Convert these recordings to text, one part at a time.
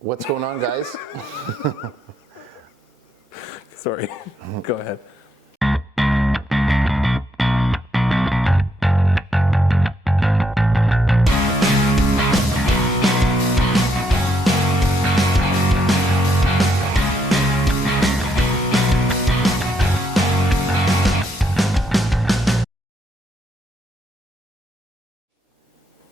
What's going on, guys? Sorry, go ahead.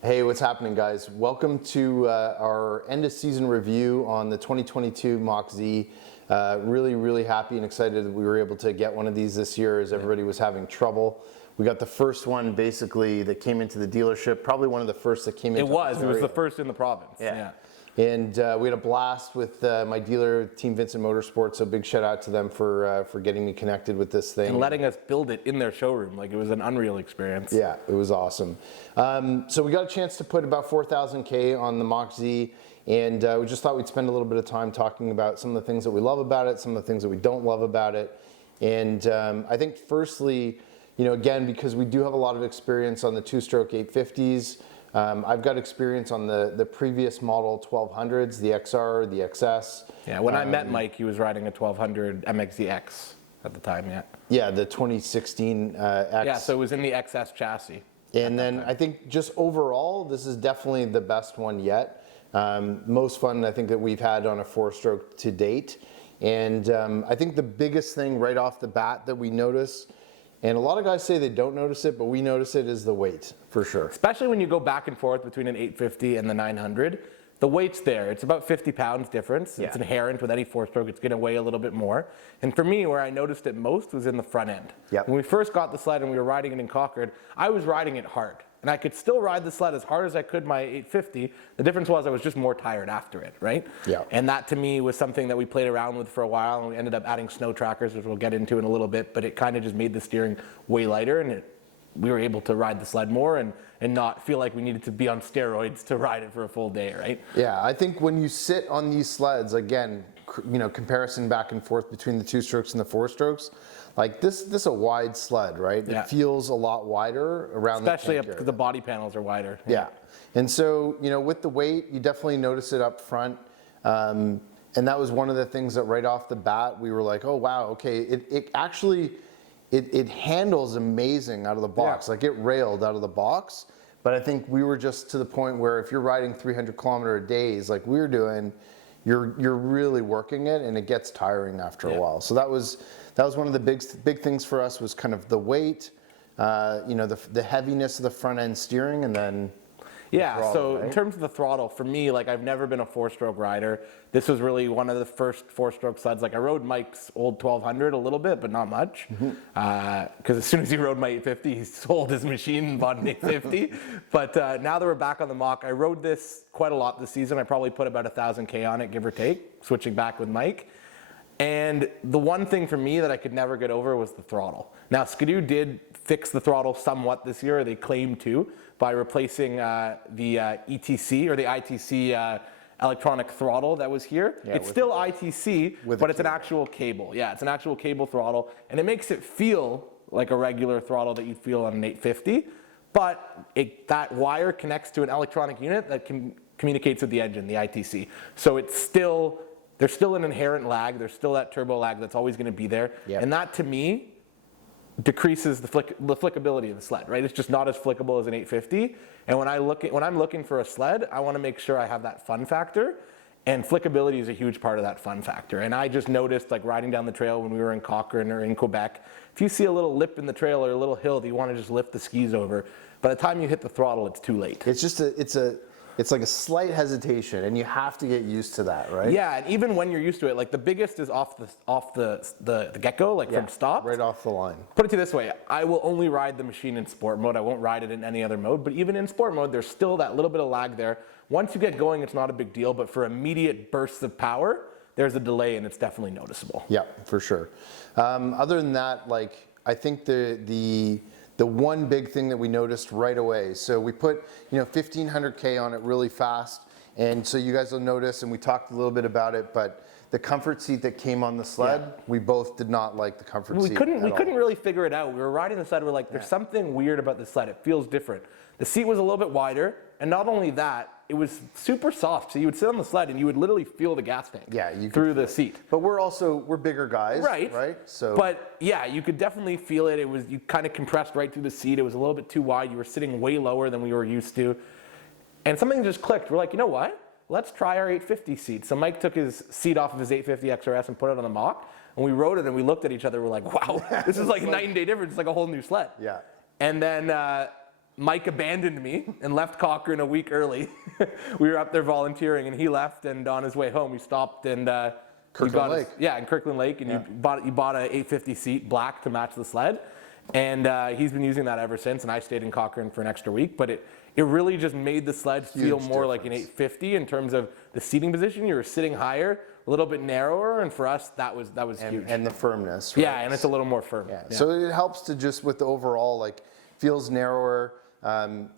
Hey, what's happening, guys? Welcome to our end of season review on the 2022 Mach Z. Really happy and excited that we were able to get one of these this year as everybody was having trouble. We got the first one basically that came into the dealership, probably one of the first that came into It was the first in the province. Yeah. And we had a blast with my dealer, Team Vincent Motorsports, so big shout out to them for getting me connected with this thing. And letting us build it in their showroom. Like, it was an unreal experience. Yeah, it was awesome. So we got a chance to put about 4,000 K on the Mach Z, and we just thought we'd spend a little bit of time talking about some of the things that we love about it, some of the things that we don't love about it. And I think firstly, you know, again, because we do have a lot of experience on the two-stroke 850s, I've got experience on the previous model 1200s, the XR, the XS. Yeah, when I met Mike, he was riding a 1200 MXZX at the time, yeah. Yeah, the 2016 X. Yeah, so it was in the XS chassis. And then I think just overall, this is definitely the best one yet. Most fun I think that we've had on a four-stroke to date. And I think the biggest thing right off the bat that we notice, and a lot of guys say they don't notice it, but we notice it, is the weight, for sure. Especially when you go back and forth between an 850 and the 900. The weight's there. It's about 50 pounds difference. Yeah. It's inherent with any four-stroke. It's going to weigh a little bit more. And for me, where I noticed it most was in the front end. Yep. When we first got the sled and we were riding it in Concord, I was riding it hard. And I could still ride the sled as hard as I could my 850. The difference was I was just more tired after it, right? Yeah. And that to me was something that we played around with for a while, and we ended up adding snow trackers, which we'll get into in a little bit, but it kind of just made the steering way lighter, and we were able to ride the sled more and not feel like we needed to be on steroids to ride it for a full day, right? Yeah, I think when you sit on these sleds, again, you know, comparison back and forth between the two strokes and the four strokes, like this is a wide sled, right? Yeah. It feels a lot wider around especially the up because the body panels are wider. Yeah. And so, you know, with the weight, you definitely notice it up front. And that was one of the things that right off the bat, we were like, oh, wow, okay, it actually, it handles amazing out of the box. Yeah. Like, it railed out of the box. But I think we were just to the point where if you're riding 300-kilometer days like we're doing, you're really working it, and it gets tiring after a while. So that was one of the big things for us, was kind of the weight, you know, the heaviness of the front end steering, and then yeah, throttle, so right? in terms of the throttle, for me, like, I've never been a four-stroke rider. This was really one of the first four-stroke sleds. Like, I rode Mike's old 1200 a little bit, but not much. Because as soon as he rode my 850, he sold his machine and bought an 850. But now that we're back on the Mach, I rode this quite a lot this season. I probably put about 1,000 K on it, give or take, switching back with Mike. And the one thing for me that I could never get over was the throttle. Now, Ski-Doo did fix the throttle somewhat this year, or they claim to, by replacing the ETC or the ITC electronic throttle that was here. Yeah, it's still ITC, but it's an actual cable. Yeah, it's an actual cable throttle, and it makes it feel like a regular throttle that you'd feel on an 850, but that wire connects to an electronic unit that communicates with the engine, the ITC. So it's still, there's still an inherent lag, there's still that turbo lag that's always going to be there, and that to me decreases the flickability of the sled, right? It's just not as flickable as an 850. And when I'm looking for a sled, I want to make sure I have that fun factor, and flickability is a huge part of that fun factor. And I just noticed, like, riding down the trail when we were in Cochrane or in Quebec, if you see a little lip in the trail or a little hill that you want to just lift the skis over, by the time you hit the throttle, it's too late. It's just it's like a slight hesitation, and you have to get used to that, right? Yeah, and even when you're used to it, like, the biggest is off the get-go, like from stop. Right off the line. Put it to you this way, I will only ride the machine in sport mode. I won't ride it in any other mode, but even in sport mode, there's still that little bit of lag there. Once you get going, it's not a big deal, but for immediate bursts of power, there's a delay, and it's definitely noticeable. Yeah, for sure. Other than that, like, I think the one big thing that we noticed right away, so we put, you know, 1,500 K on it really fast, and so you guys will notice, and we talked a little bit about it, but the comfort seat that came on the sled, we both did not like the comfort seat. We couldn't really figure it out. We were riding the sled, we're like, there's something weird about the sled. It feels different. The seat was a little bit wider, and not only that, it was super soft. So you would sit on the sled and you would literally feel the gas tank through the seat. But we're bigger guys, right? So, but yeah, you could definitely feel it. You kind of compressed right through the seat. It was a little bit too wide. You were sitting way lower than we were used to. And something just clicked. We're like, you know what? Let's try our 850 seat. So Mike took his seat off of his 850 XRS and put it on the Mach. And we rode it and we looked at each other. We're like, wow, this is like night and day difference. It's like a whole new sled. Yeah. And then Mike abandoned me and left Cochrane a week early. We were up there volunteering and he left, and on his way home he stopped and Kirkland Lake. in Kirkland Lake, and you bought a 850 seat black to match the sled. And he's been using that ever since, and I stayed in Cochrane for an extra week, but it really just made the sled feel more like an 850 in terms of the seating position. You were sitting higher, a little bit narrower, and for us that was huge. And the firmness. Right? Yeah, and it's a little more firm. Yeah. So it helps to just with the overall, like, feels narrower.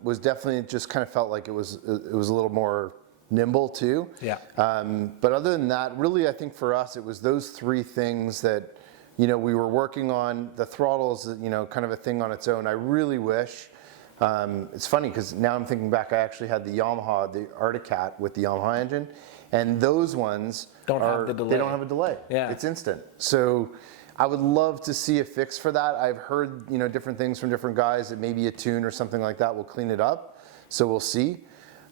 Was definitely just kind of felt like it was a little more nimble too. Yeah. But other than that, really, I think for us it was those three things that, you know, we were working on. The throttle is, you know, kind of a thing on its own. I really wish. It's funny because now I'm thinking back. I actually had the Yamaha, the Articat with the Yamaha engine, and those ones don't have the delay. They don't have a delay. Yeah. It's instant. So I would love to see a fix for that. I've heard, you know, different things from different guys that maybe a tune or something like that will clean it up. So we'll see.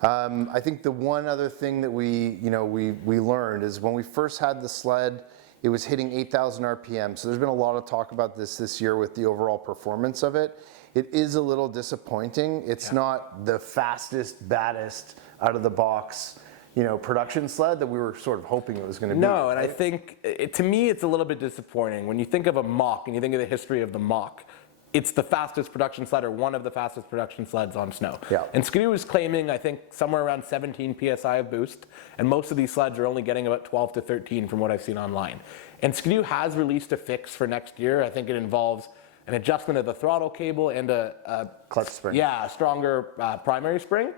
I think the one other thing that we learned is when we first had the sled, it was hitting 8,000 RPM. So there's been a lot of talk about this year with the overall performance of it. It is a little disappointing. It's not the fastest, baddest, out of the box, you know, production sled that we were sort of hoping it was going to be. No, and I think, to me, it's a little bit disappointing. When you think of a Mach and you think of the history of the Mach, it's the fastest production sled, or one of the fastest production sleds on snow. Yeah. And Ski-Doo is claiming, I think, somewhere around 17 PSI of boost, and most of these sleds are only getting about 12 to 13 from what I've seen online. And Ski-Doo has released a fix for next year. I think it involves an adjustment of the throttle cable and a clutch spring. Yeah, a stronger primary spring.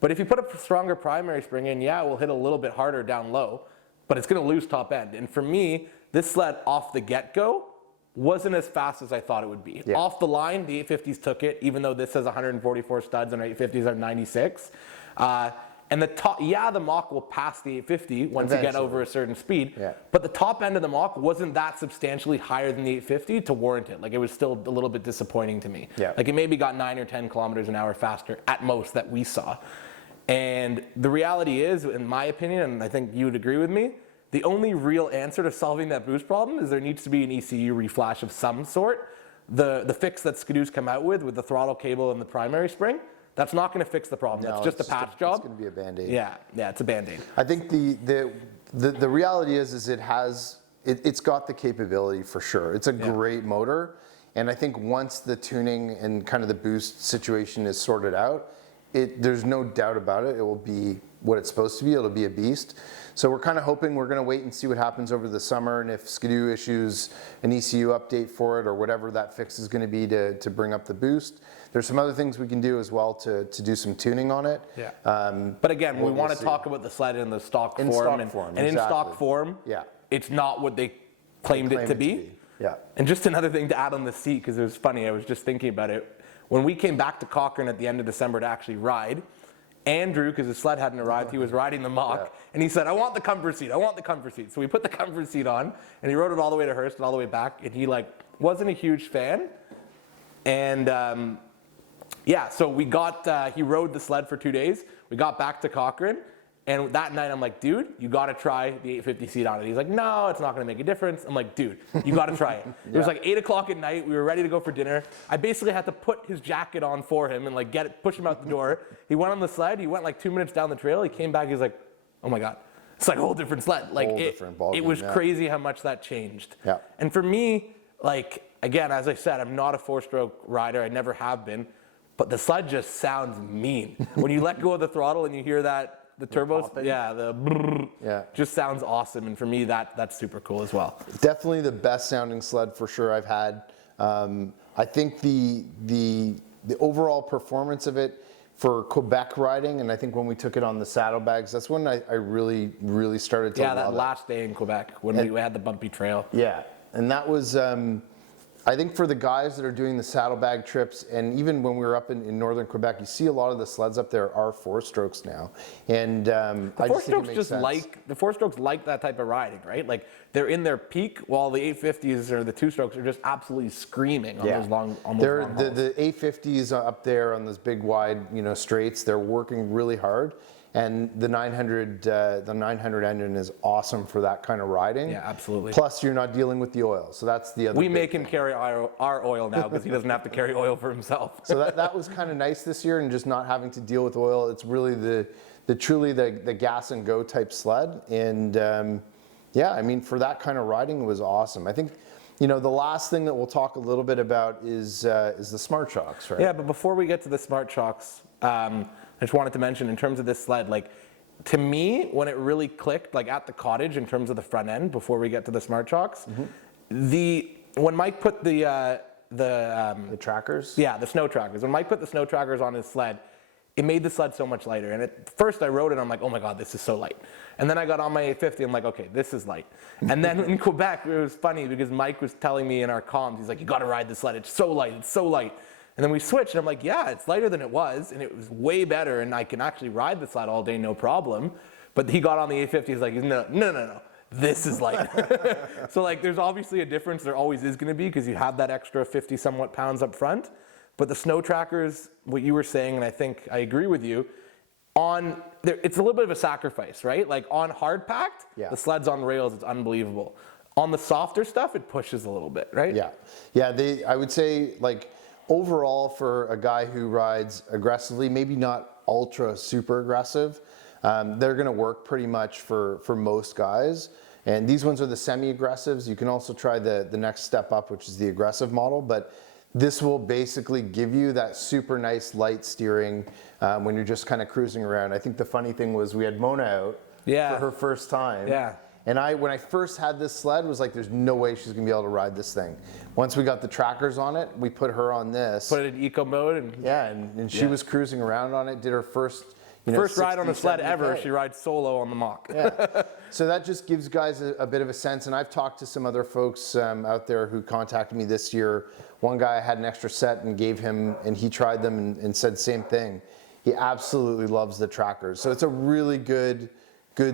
But if you put a stronger primary spring in, yeah, it will hit a little bit harder down low, but it's going to lose top end. And for me, this sled off the get-go wasn't as fast as I thought it would be. Yeah. Off the line, the 850s took it, even though this has 144 studs and our 850s are 96. And the Mach will pass the 850 once you get over a certain speed. Yeah. But the top end of the Mach wasn't that substantially higher than the 850 to warrant it. Like, it was still a little bit disappointing to me. Yeah. Like, it maybe got 9 or 10 kilometers an hour faster at most that we saw. And the reality is, in my opinion, and I think you would agree with me, the only real answer to solving that boost problem is there needs to be an ECU reflash of some sort. The fix that Ski-Doo's come out with the throttle cable and the primary spring, that's not going to fix the problem. No, that's just a patch job. It's going to be a Band-Aid. Yeah, it's a Band-Aid. I think the reality is it's got the capability for sure. It's a great motor, and I think once the tuning and kind of the boost situation is sorted out, there's no doubt about it. It will be what it's supposed to be. It'll be a beast. So we're kind of hoping, we're going to wait and see what happens over the summer, and if Ski-Doo issues an ECU update for it or whatever that fix is going to be to bring up the boost. There's some other things we can do as well to do some tuning on it. Yeah. But again, we want to talk about the sled in the stock form. And in stock form, it's not what they claimed it to be. Yeah. And just another thing to add on the seat, because it was funny, I was just thinking about it. When we came back to Cochrane at the end of December to actually ride, Andrew, because his sled hadn't arrived, he was riding the Mach, and he said, I want the comfort seat, I want the comfort seat. So we put the comfort seat on, and he rode it all the way to Hearst and all the way back, and he wasn't a huge fan. And so we he rode the sled for 2 days. We got back to Cochrane, and that night I'm like, dude, you got to try the 850 seat on it. He's like, no, it's not going to make a difference. I'm like, dude, you got to try it. It was like 8 o'clock at night. We were ready to go for dinner. I basically had to put his jacket on for him and push him out the door. He went on the sled. He went 2 minutes down the trail. He came back. He's like, oh my God, it's like a whole different sled. It was crazy how much that changed. Yeah. And for me, again, as I said, I'm not a 4-stroke rider. I never have been. But the sled just sounds mean. When you let go of the throttle and you hear that, the turbos, the brrr, just sounds awesome. And for me, that's super cool as well. Definitely the best sounding sled for sure I've had. I think the overall performance of it for Quebec riding, and I think when we took it on the saddlebags, that's when I really, really started to love it. Yeah, that last day in Quebec when we had the bumpy trail. Yeah, and that was, I think for the guys that are doing the saddlebag trips, and even when we were up in northern Quebec, you see a lot of the sleds up there are 4-strokes now, and I just think it makes sense. The 4-strokes like that type of riding, right? Like they're in their peak, while the 850s or the 2-strokes are just absolutely screaming on those long hauls. The 850s up there on those big wide straights, they're working really hard. And the 900 engine is awesome for that kind of riding. Yeah, absolutely. Plus, you're not dealing with the oil, so that's the other. We make him carry our oil now because he doesn't have to carry oil for himself. So that was kind of nice this year, and just not having to deal with oil. It's really truly the gas and go type sled, and yeah, I mean for that kind of riding, it was awesome. I think. The last thing that we'll talk a little bit about is the Smart Shox, right? Yeah, but before we get to the Smart Shox, I just wanted to mention in terms of this sled, like to me, when it really clicked, like at the cottage in terms of the front end, before we get to the Smart Shox, when Mike put the trackers? Yeah, the snow trackers. When Mike put the snow trackers on his sled, it made the sled so much lighter. And at first I rode it, I'm like, oh my God, this is so light. And then I got on my 850, I'm like, okay, this is light. And then in Quebec, it was funny because Mike was telling me in our comms, he's like, you gotta ride the sled, it's so light, it's so light. And then we switched, and I'm like, yeah, it's lighter than it was, and it was way better, and I can actually ride the sled all day, no problem. But he got on the 850, he's like, no, this is light. So like, there's obviously a difference, there always is gonna be, because you have that extra 50 somewhat pounds up front. But the snow trackers, what you were saying, and I think I agree with you, it's a little bit of a sacrifice, right? Like on hard packed, the sled's on rails, it's unbelievable. On the softer stuff, it pushes a little bit, right? Yeah. I would say like overall for a guy who rides aggressively, maybe not ultra super aggressive, they're gonna work pretty much for most guys. And these ones are the semi-aggressives. You can also try the next step up, which is the aggressive model, but this will basically give you that super nice light steering when you're just kind of cruising around. I think the funny thing was we had Mona out for her first time. Yeah. And when I first had this sled, was like, there's no way she's gonna be able to ride this thing. Once we got the trackers on it, we put her on this. Put it in eco mode. And she was cruising around on it, did her first first ride on a sled ever, she rides solo on the Mach. So that just gives guys a bit of a sense, and I've talked to some other folks out there who contacted me this year. One guy I had an extra set and gave him, and he tried them and said same thing. He absolutely loves the trackers. So it's a really good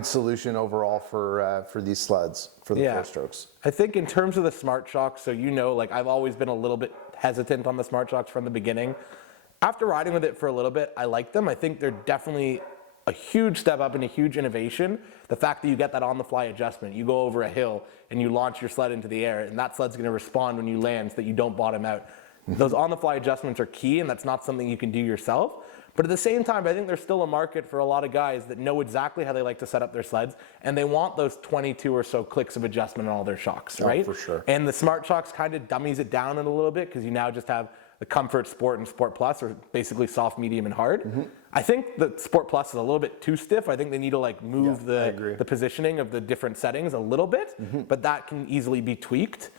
solution overall for these sleds, for the 4-strokes. I think in terms of the Smart Shox, so like I've always been a little bit hesitant on the Smart Shox from the beginning. After riding with it for a little bit, I like them. I think they're definitely a huge step up and a huge innovation. The fact that you get that on-the-fly adjustment, you go over a hill and you launch your sled into the air, and that sled's gonna respond when you land so that you don't bottom out. Those on-the-fly adjustments are key, and that's not something you can do yourself. But at the same time, I think there's still a market for a lot of guys that know exactly how they like to set up their sleds, and they want those 22 or so clicks of adjustment on all their shocks, right? For sure. And the Smart Shox kind of dummies it down a little bit because you now just have the Comfort, Sport, and Sport Plus, or basically soft, medium, and hard. I think the Sport Plus is a little bit too stiff. I think they need to like move the positioning of the different settings a little bit, but that can easily be tweaked.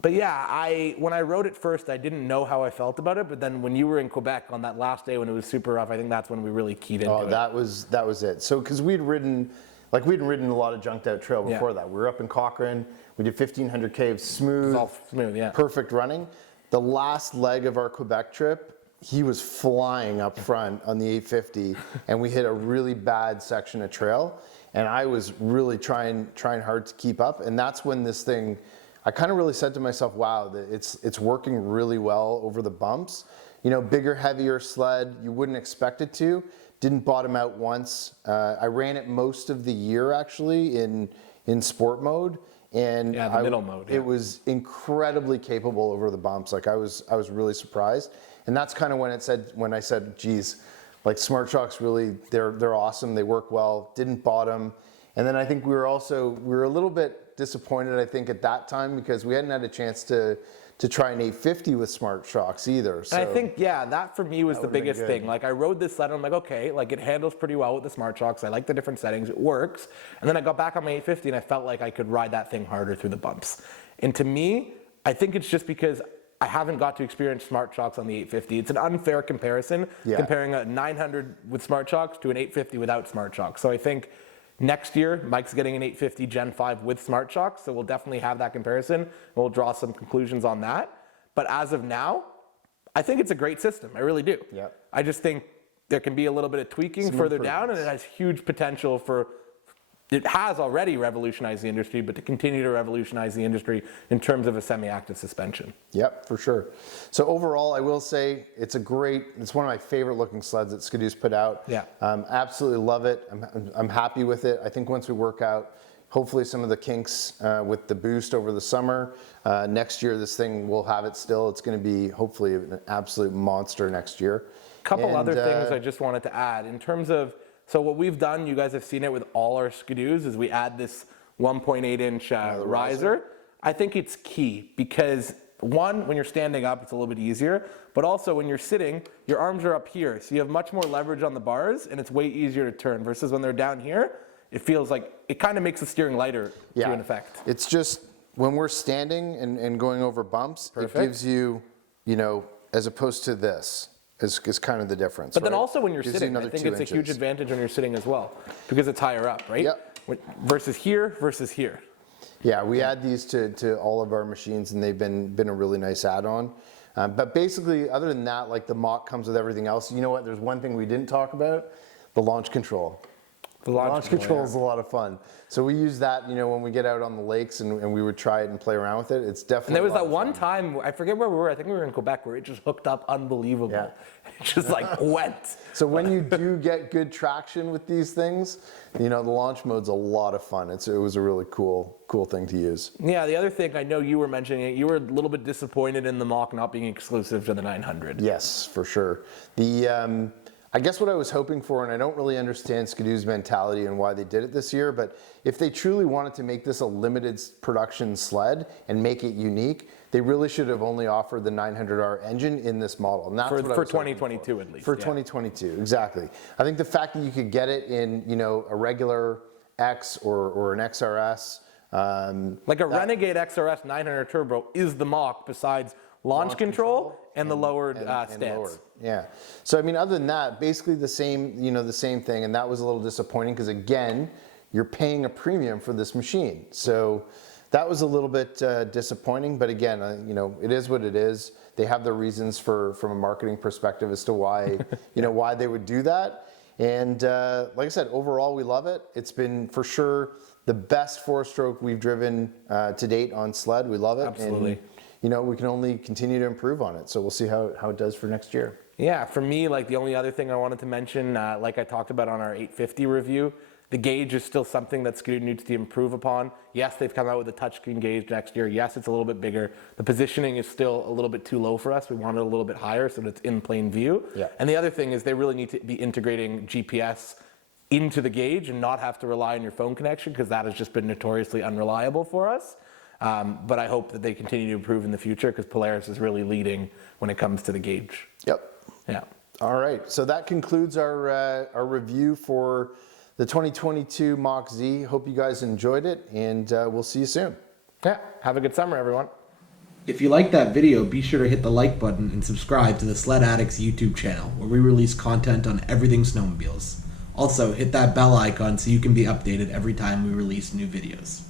But yeah, when I rode it first, I didn't know how I felt about it. But then when you were in Quebec on that last day when it was super rough, I think that's when we really keyed into it. That was it. So because we'd ridden a lot of junked out trail before that. We were up in Cochrane. We did 1,500 of smooth, it was all smooth, perfect running. The last leg of our Quebec trip, he was flying up front on the 850, and we hit a really bad section of trail, and I was really trying hard to keep up. And that's when this thing, I kind of really said to myself, wow, it's working really well over the bumps. Bigger, heavier sled, you wouldn't expect it to. Didn't bottom out once. I ran it most of the year actually in sport mode. And the middle mode. It was incredibly capable over the bumps. Like I was really surprised. And that's kind of when I said, geez, like Smart Shox really, they're awesome. They work well, didn't bottom. And then I think we were a little bit disappointed, I think, at that time because we hadn't had a chance to try an 850 with Smart Shox either. So I think, that for me was the biggest thing. Like I rode this sled and I'm like, okay, like it handles pretty well with the Smart Shox. I like the different settings, it works. And then I got back on my 850 and I felt like I could ride that thing harder through the bumps. And to me, I think it's just because I haven't got to experience Smart Shox on the 850. It's an unfair comparison, comparing a 900 with Smart Shox to an 850 without Smart Shox. So I think Next year, Mike's getting an 850 Gen 5 with Smart Shox, so we'll definitely have that comparison. We'll draw some conclusions on that. But as of now, I think it's a great system. I really do. Yep. I just think there can be a little bit of tweaking further down, and it has huge potential for, it has already revolutionized the industry, but to continue to revolutionize the industry in terms of a semi-active suspension. Yep, for sure. So overall, I will say it's one of my favorite looking sleds that Ski-Doo's put out. Yeah. Absolutely love it. I'm happy with it. I think once we work out, hopefully some of the kinks with the boost over the summer, next year this thing will have it still. It's going to be hopefully an absolute monster next year. Couple other things I just wanted to add in terms of, so what we've done, you guys have seen it with all our Ski-Doos, is we add this 1.8 inch riser. I think it's key because one, when you're standing up, it's a little bit easier, but also when you're sitting, your arms are up here. So you have much more leverage on the bars and it's way easier to turn versus when they're down here, it feels like, it kind of makes the steering lighter to an effect. It's just, when we're standing and going over bumps, it gives you, as opposed to this, is kind of the difference. But then also when you're sitting, I think it's a huge advantage when you're sitting as well, because it's higher up, right? Yep. Versus here. Yeah, we add these to all of our machines, and they've been a really nice add-on. But basically, other than that, like the Mach comes with everything else. You know what? There's one thing we didn't talk about: the launch control. The launch control is a lot of fun. So we use that, when we get out on the lakes and we would try it and play around with it. It's definitely. And there was that one time, I forget where we were. I think we were in Quebec, where it just hooked up unbelievable. Yeah. It just like went. So when you do get good traction with these things, the launch mode's a lot of fun. It was a really cool thing to use. Yeah. The other thing, I know you were mentioning it. You were a little bit disappointed in the Mach not being exclusive to the 900. Yes, for sure. I guess what I was hoping for, and I don't really understand Ski-Doo's mentality and why they did it this year, but if they truly wanted to make this a limited production sled and make it unique, they really should have only offered the 900R engine in this model. And that's what I was for 2022 at least. For 2022, exactly. I think the fact that you could get it in, a regular X or an XRS. Like a Renegade XRS 900 Turbo is the Mach besides launch control and the lowered stance. Yeah. So I mean, other than that, basically the same thing, and that was a little disappointing because again, you're paying a premium for this machine. So that was a little bit disappointing. But again, it is what it is. They have their reasons from a marketing perspective as to why why they would do that. And like I said, overall we love it. It's been for sure the best 4-stroke we've driven to date on sled. We love it. Absolutely. And, we can only continue to improve on it. So we'll see how it does for next year. Yeah, for me, like the only other thing I wanted to mention, like I talked about on our 850 review, the gauge is still something that Ski-Doo needs to improve upon. Yes, they've come out with a touchscreen gauge next year. Yes, it's a little bit bigger. The positioning is still a little bit too low for us. We want it a little bit higher so that it's in plain view. Yeah. And the other thing is they really need to be integrating GPS into the gauge and not have to rely on your phone connection, because that has just been notoriously unreliable for us. But I hope that they continue to improve in the future, because Polaris is really leading when it comes to the gauge. Yep. Yeah. All right. So that concludes our review for the 2022 Mach Z. Hope you guys enjoyed it, and we'll see you soon. Yeah. Have a good summer, everyone. If you liked that video, be sure to hit the like button and subscribe to the Sledaddicz YouTube channel, where we release content on everything snowmobiles. Also, hit that bell icon so you can be updated every time we release new videos.